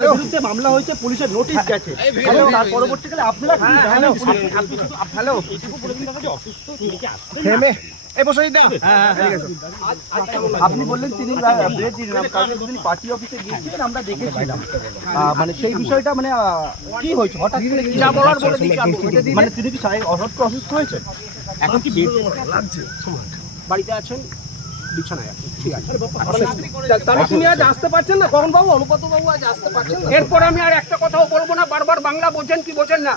বিরুদ্ধে মামলা হয়েছে পুলিশের নোটিশ গেছে। তার পরবর্তীকালে আপনারা হ্যালো থেমে। এই বসে আপনি বললেন তিনি ব্রেক কালকে দুদিন পার্টি অফিসে গিয়েছিলেন আমরা দেখেছিলাম। আহ, মানে সেই বিষয়টা মানে কি হয়েছে? হঠাৎ করে কি যা বলার বলে। মানে তিনি কি অসুস্থ হয়েছে এখন কি লাগছে। বাড়িতে আছেন? বিছানায় আছেন ঠিক আছে। তাহলে তিনি আজ আসতে পারছেন না? কখন বাবু অনুপত বাবু আজ আসতে পারছেন না। এরপর আমি আর একটা কথাও বলব না বারবার বাংলা বোঝেন কি বোঝেন না।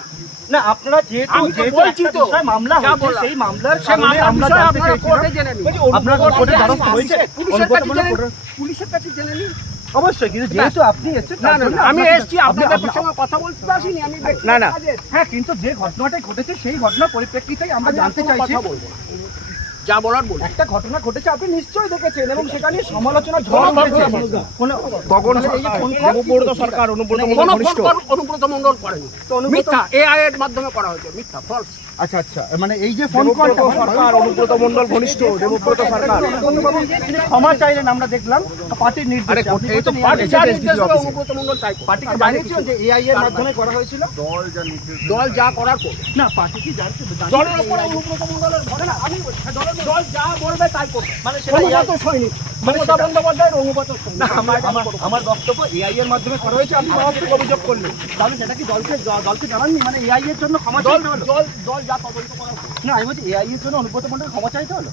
না আপনারা যেহেতু যেহেতু বলছি একটা তো। বিষয় মামলা হয়েছে সেই মামলার কারণে আমরা জানতে চাইছিলাম। কোর্টে জেনে নিন। আপনারা কোর্টে দ্বারস্থ হয়েছে? পুলিশের কাছে জেনে মণ্ডল পুলিশের কাছে জেনে নিন। অবশ্যই কিন্তু যেহেতু আপনি এসেছেন না না আমি এসেছি আপনি- আপনাদের সঙ্গে কথা বলতে আসিনি আমি না না। হ্যাঁ কিন্তু যে ঘটনাটাই ঘটেছে সেই ঘটনার পরিপ্রেক্ষিতেই আমরা জানতে চাইছি। যা বলার বলব একটা ঘটনা ঘটেছে আপনি নিশ্চয়ই দেখেছেন এবং সেখানে সমালোচনা ঝড়? উঠেছে কখন যে ফোন কল সরকার অনুব্রত মানে কল অনুব্রত মণ্ডল করেনি। তো মিথ্যা এআই এর মাধ্যমে করা হয়েছে মিথ্যা ফলস আচ্ছা আচ্ছা মানে এই যে ফোন কলটা সরকার অনুব্রত মণ্ডল ঘনিষ্ঠ দেবব্রত সরকার। ক্ষমা চাইলেন আমরা দেখলাম। পার্টির নির্দেশে এই তো যা নির্দেশ অনুব্রত। পার্টিকে বাইরে জানিয়েছিলেন কিছু যে এআই এর মাধ্যমে করা হয়েছিল? দল যা করার না পার্টি কি জানতে দলের উপরে অনুব্রত মণ্ডলের ভর না আমি দলের দল যা বলবে তাই করবে। মানে সেটা অনুগত সৈনিক। মমতা বন্দ্যোপাধ্যায়ের অনুগত সৈনিক না আমার বক্তব্য এআই এর মাধ্যমে করা হয়েছে আপনি অভিযোগ করলেন। তাহলে সেটা কি দলকে দলকে জানাননি? মানে এআই এর জন্য ক্ষমা দল দল দল যা তদন্ত করবে। না আমি বলছি এআই এর জন্য অনুব্রত ক্ষমা চাইতে হলো?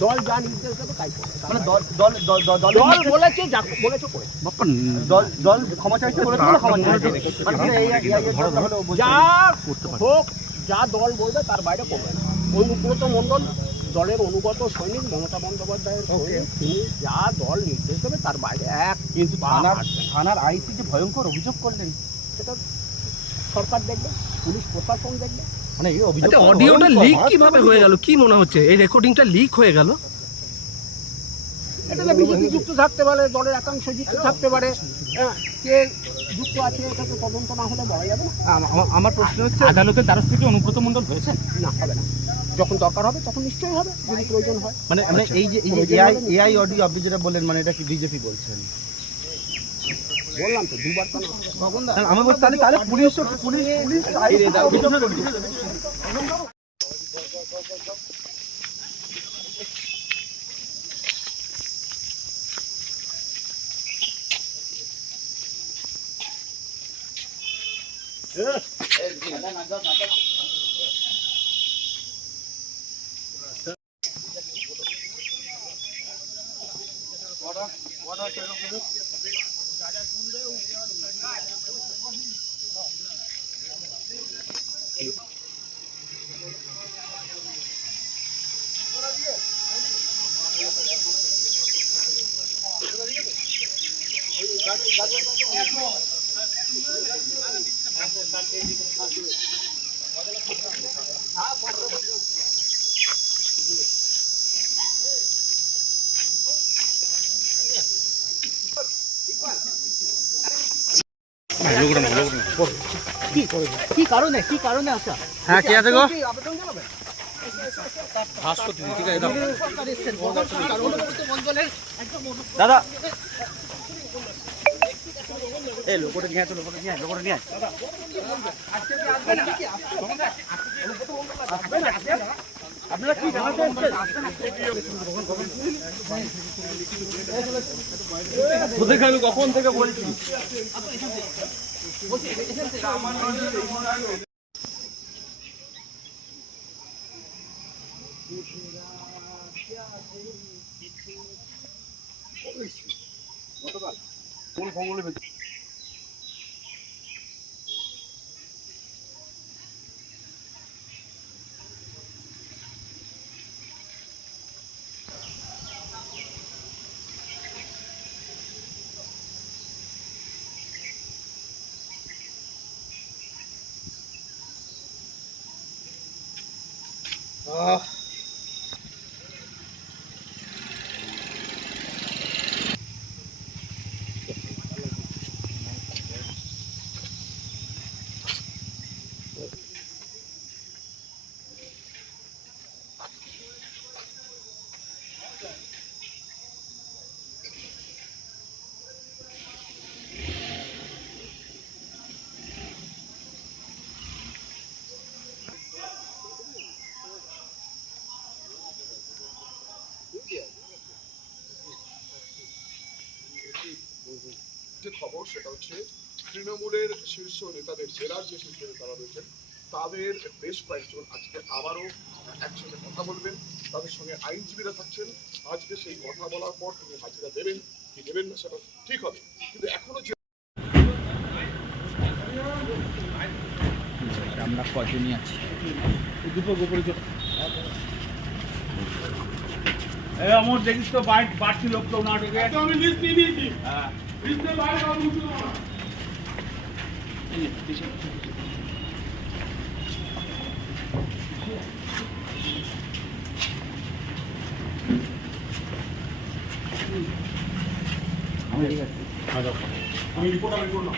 দল যা নির্দেশ দেবে তাই মানে দল দল দল- দল দল দল বলেছে যা বলেছে দল দল ক্ষমা চাইতে বলেছে বলে ক্ষমা চাইতে মানে সেটা AI AI এর জন্য যা হোক যা দল বলবে তার বাইরে করবে না। অনুব্রত মণ্ডল দলের অনুগত সৈনিক মমতা বন্দ্যোপাধ্যায়ের সৈনিক তিনি যা দল নির্দেশ দেবে তার বাইরে এক কিন্তু থানার থানার আইসি যে ভয়ঙ্কর অভিযোগ করলেন সেটা সরকার দেখবে পুলিশ প্রশাসন দেখবে। মানে এই অভিযোগ আচ্ছা অডিওটা লিক কীভাবে হয়ে গেল? কি মনে হচ্ছে? এই রেকর্ডিংটা লিক হয়ে গেল? এটাতে বিজেপি যুক্ত থাকতে পারে দলের একাংশ যুক্ত থাকতে পারে হ্যাঁ, কে যুক্ত আছে এটাতে তদন্ত না হলে বলা যাবে না। আমার- প্রশ্ন হচ্ছে আদালতের দ্বারস্থ থেকে অনুব্রত মণ্ডল হয়েছে না হবে না। যখন দরকার হবে তখন নিশ্চয়ই হবে যদি প্রয়োজন হয়। মানে মানে এই যে এই যে এআই এআই অডিও আপনি যেটা বললেন মানে এটা কি বিজেপি বলছেন? বললাম তো দুবার কেন না, আমি বলছি তাহলে তাহলে পুলিশ পুলিশ পুলিশ Gracias. কি কি কারণে কি কারণে আসা হ্যাঁ কে আছে গো? দাদা এই লোকটা নিয়ে তো লোকটা নিয়ে লোকটা নিয়ে আপনারা কি জানাতে আমি কখন থেকে বলছি? কোন খবরের ভেতরে 好 সেটা হচ্ছে তৃণমূলের শীর্ষ নেতাদের জেলার যে শীর্ষ নেতারা রয়েছেন তাদের বেশ কয়েকজন আজকে আবারও একসাথে কথা বলবেন। তাদের সঙ্গে আইনজীবীরা থাকছেন। আজকে সেই কথা বলার পর তিনি হাজিরা দেবেন কি দেবেন না সেটা ঠিক হবে। কিন্তু এখনও যে আমরা কজনই আছি। আমার দেখিস তো বাইক বাড়তি লোক তো না ঢুকে আমি লিস্ট নিয়ে নিয়েছি লিস্টে বাইরে আমি রিপোর্ট আমি করলাম।